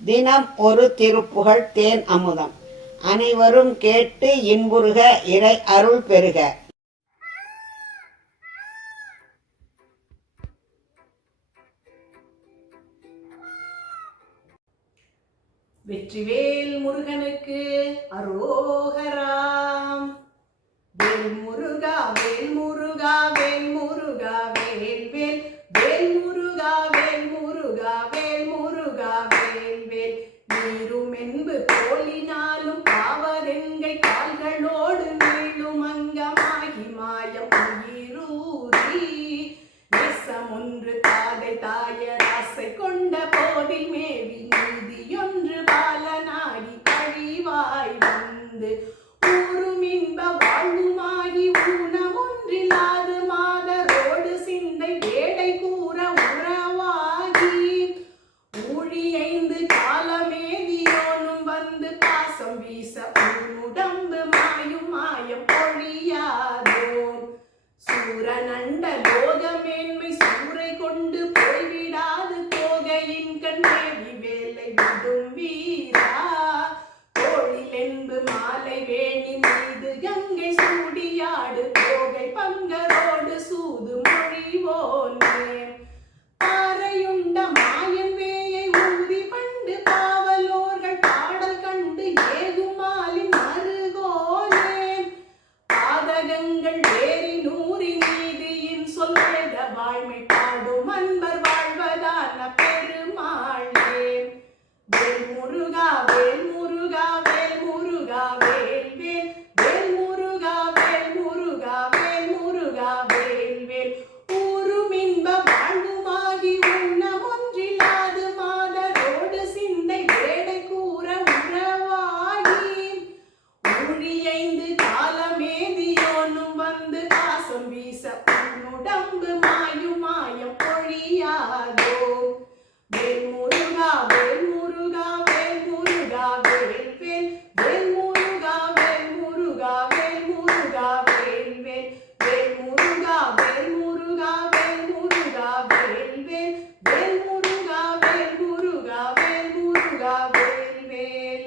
தினம் ஒரு திருப்புகழ் தேன் அமுதம். அனைவரும் கேட்டு இன்புறுக இறை அருள் பெறுக. வெற்றிவேல் முருகன் அரோகராம் வேல் முருகா வேல் முருகா வேல் முருகா வேல் வேல் வேல் முருகா வேல் முருகா வேல் முருகா வேல் வேல் நீரும் என்பு தோலினாலும் பாவரெங்கை கால்களோடு நீளும் அங்கமாகி மாயம் உயிரூரி நேசம் ஒன்று தாதை தாயராசை கொண்ட போதில் மேவி நீதியொன்று பாலனாகி கழிவாய் வந்து ஊரும் இன்ப வாழ்வுமாகி ஊனமொன்றில்லாது மாதரோடு சிந்தை வேடை கூற உறவாகி ஊழியைந்து காலமேதியோனும் வந்து பாசம் வீச உடம்பு மாயும் மாயம் பொழியாதோ சூரன வேல் முருகா வேல் முருகா வேல் வேல். வேல் முருகா வேல் முருகா வேல் முருகா வேல் வேல். ஊரும் இன்ப வாழ்வுமாகி உண்ணம் மாதரோடு சிந்தை வேடை கூற உறவாகி ஊழியைந்து காலமேதியோனும் வந்து காசம் வீச உன்னுடம்பு மாயும் மாயம் பொழியாதோ வேல் முருகா வேல் முருகா வேல் முருகா வேல் வேல் வேல் முருகா வேல் முருகா வேல் முருகா வேல் வேல் வேல் முருகா வேல் முருகா வேல் முருகா வேல் வேல் வேல் முருகா வேல் முருகா வேல் முருகா வேல் வேல்